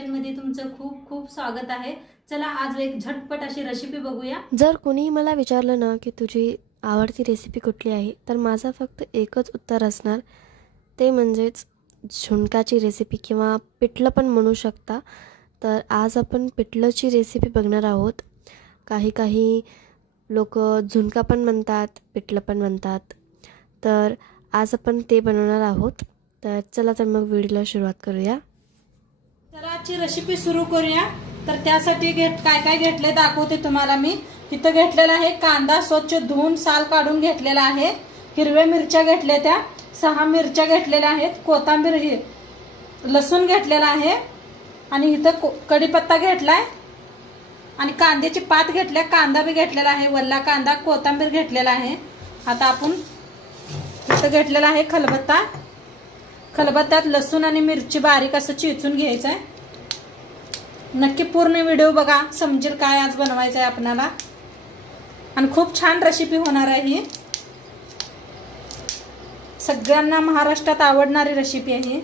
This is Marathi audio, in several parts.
किचन मध्ये तुमचं खूप खूप स्वागत आहे। चला आज एक झटपट अशी रेसिपी बघूया। जर कोणी मला विचारलं ना की तुझी आवडती रेसिपी कुठली आहे, तर माझा फक्त एकच उत्तर असणार, ते म्हणजेच झुणकाची रेसिपी किंवा पिठलं पण म्हणू शकता। तर आज आपण पिठलंची रेसिपी बघणार आहोत। काही काही लोक झुणका पण म्हणतात, पिठलं पण म्हणतात, तर आज आपण ते बनवणार आहोत। तर चला तर मग व्हिडिओला सुरुवात करूया। चला आजची रेसिपी सुरू करूया। तर त्यासाठी काय काय घेतले दाखवते तुम्हाला मी। इथं घेतलेला आहे कांदा, स्वच्छ धुवून साल काढून घेतलेला आहे। हिरव्या मिरच्या घेतल्या, त्या 6 मिरच्या घेतलेल्या आहेत। कोथिंबीर, लसूण घेतलेला आहे आणि इथं कढीपत्ता घेतलाय आणि कांद्याची पात घेतल्या, कांदा बी घेतलेला आहे, वल्ला कांदा, कोथिंबीर घेतलेला आहे। आता आपण इथं घेतलेला आहे खलबत्ता। खलबत्त्यात लसूण आणि मिरची बारीक असं चेचून घ्यायचं आहे। नक्की पूर्ण व्हिडिओ बघा, समजेल काय आज बनवायचं आहे आपल्याला आणि खूप छान रेसिपी होणार आहे ही। सगळ्यांना महाराष्ट्रात आवडणारी रेसिपी आहे।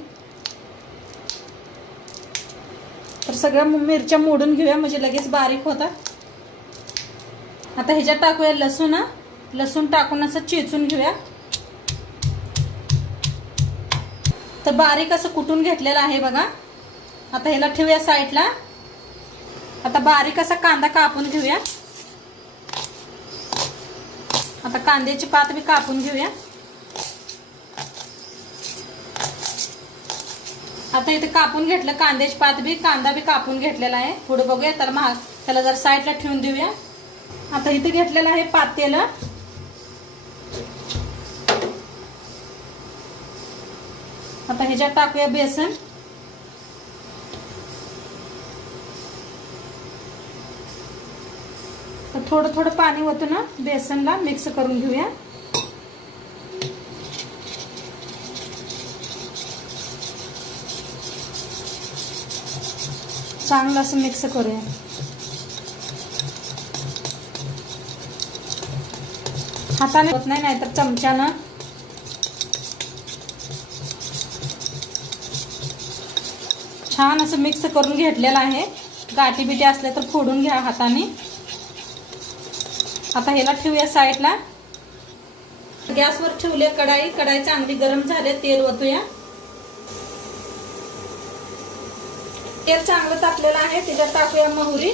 तर सगळ्या मिरच्या मोडून घेऊया, म्हणजे लगेच बारीक होतात। आता ह्याच्यात टाकूया लसूण। लसूण टाकून असं चेचून घेऊया। तर बारीक असं कुटून घेतलेलं आहे बघा। आता ह्याला ठेवूया साईडला। आता बारीक असा कांदा कापून घेऊया। आता कांद्याची पात बी कापून घेऊया। आता इथे कापून घेतलं कांद्याची पात बी, कांदा बी कापून घेतलेला आहे। पुढे बघूया, तर मग त्याला जर साईडला ठेवून देऊया। आता इथे घेतलेलं आहे पातेलं। आता ह्याच्यात टाकूया बेसन। तर थोडं थोडं पाणी ओतून बेसनला मिक्स करून घेऊया। चांगलं असं मिक्स करूया। हाताने होत नाही, नाहीतर चमच्यानं। छान असं मिक्स करून घेतलेलं आहे। गाठी बिटी असल्या तर फोडून घ्या हाताने। आता ह्याला ठेवूया साईडला। गॅसवर ठेवले कढाई। कढाई चांगली गरम झाले, तेल ओतूया। तेल चांगलं तापलेलं आहे, त्याच्यात टाकूया मोहरी,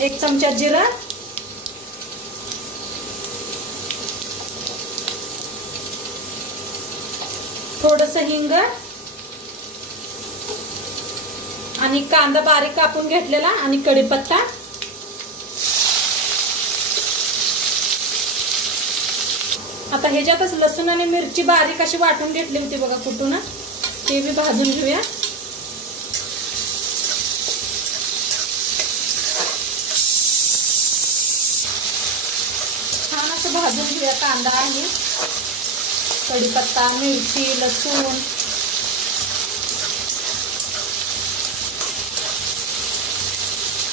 1 चमचा जिरा, थोडंसं हिंग आणि कांदा बारीक कापून घेतलेला आणि कढीपत्ता। आता ह्याच्यातच लसूण आणि मिरची बारीक अशी वाटून घेतली होती बघा कुटून, ते बी भाजून घेऊया। छान असं भाजून घेऊया कांदा आणि कढीपत्ता, मिरची, लसूण।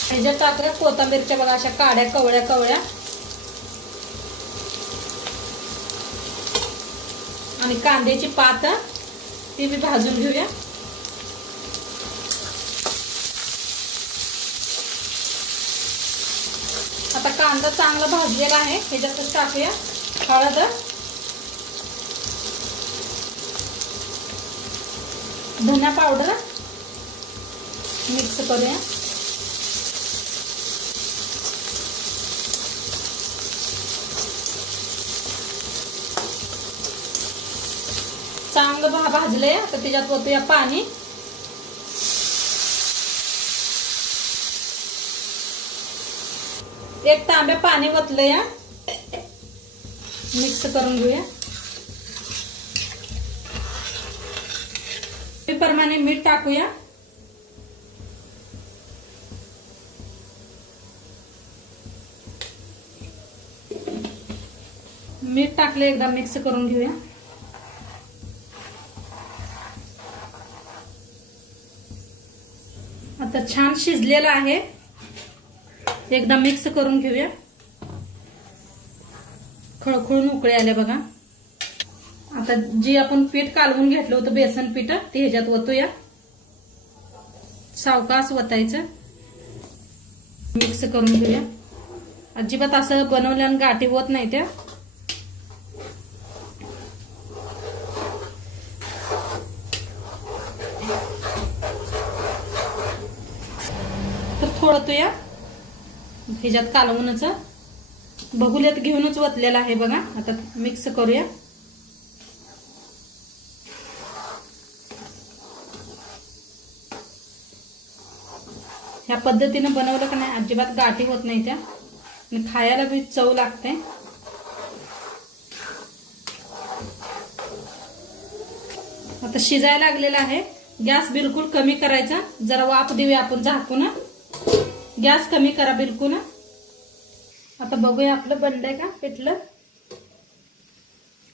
ह्याच्यात टाकूया कोथिंबीरच्या बघा अशा काड्या कवळ्या कवळ्या आणि कांद्याची पात ती बी भाजून घेऊया। आता कांदा चांगला भाजलेला आहे, ह्याच्यातच टाकूया हळद, धना पावडर, मिक्स करूया। चांगलं भाजलंय। आता त्याच्यात ओतूया पाणी। एक तांब्या पाणी ओतलंय, मिक्स करून घेऊया। प्रमाणे मीठ टाकूया। मीठ टाकले, एकदा मिक्स करून घेऊया। आता छान शिजलेला आहे, एकदा मिक्स करून घेऊया। खळखळून उकळी आले बघा। आता जी आपण पीठ कालवून घेतलं होतं बेसन पीठ ते ह्याच्यात ओतूया. सावकाश वतायचं. मिक्स करून घेऊया. अजिबात असं बनवल्यानं गाठी होत नाही त्या. तर थोडं तो या ह्याच्यात कालवूनच बघुल्यात घेऊनच वतलेला आहे बघा. आता मिक्स करूया. ह्या पद्धतीने बनवलं का नाही अजिबात गाठी होत नाही त्या आणि खायला बी चव लागते. आता शिजायला लागलेला आहे. गॅस बिलकुल कमी करायचा. जरा वाफ देऊया आपण झाकून. गॅस कमी करा बिलकुल. आता बघूया आपलं बनलंय का पिठलं.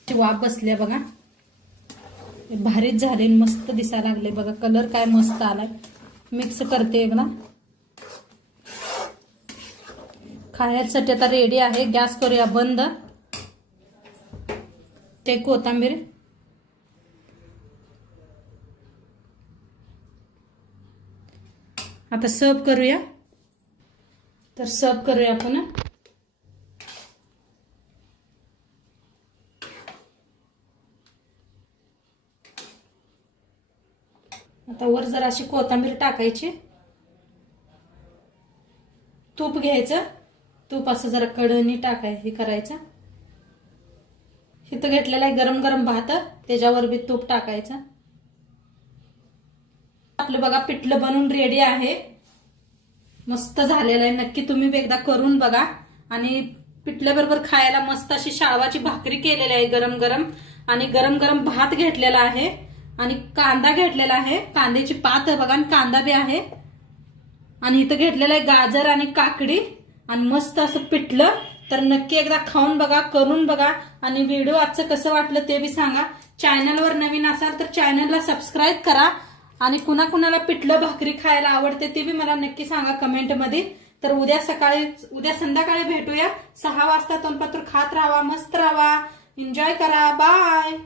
वाफ बसल्या बघा. भारीच झाले मस्त दिसायला लागले बघा. कलर काय मस्त आलाय. मिक्स करते एकदा. खायसाठी आता रेडी आहे. गॅस करूया बंद. ते कोथिंबीर आता सर्व करूया. तर सर्व करूया आपण. आता वर जरा अशी कोथिंबीर टाकायची. तूप घ्यायचं. तूप असं जरा कडणी टाकायचं हे करायचं. इथं घेतलेला आहे गरम गरम भात. त्याच्यावर बी तूप टाकायचं. आपलं बघा पिठलं बनवून रेडी आहे. मस्त झालेलं आहे. नक्की तुम्ही एकदा करून बघा. आणि पिठल्याबरोबर खायला मस्त अशी शाळवाची भाकरी केलेली आहे गरम गरम. आणि गरम गरम भात घेतलेला आहे. आणि कांदा घेतलेला आहे. कांद्याची पात बघा आणि कांदा बी आहे. आणि इथं घेतलेलं आहे गाजर आणि काकडी. आणि मस्त असं पिठलं. तर नक्की एकदा खाऊन बघा, करून बघा. आणि व्हिडिओ आजचं कसं वाटलं ते बी सांगा. चॅनलवर नवीन असाल तर चॅनलला सबस्क्राईब करा. आणि कुणाकुणाला पिठलं भाकरी खायला आवडते ते बी मला नक्की सांगा कमेंटमध्ये. तर उद्या संध्याकाळी भेटूया 6 वाजता. तोंडपत्र खात राहा, मस्त राहा, एन्जॉय करा. बाय.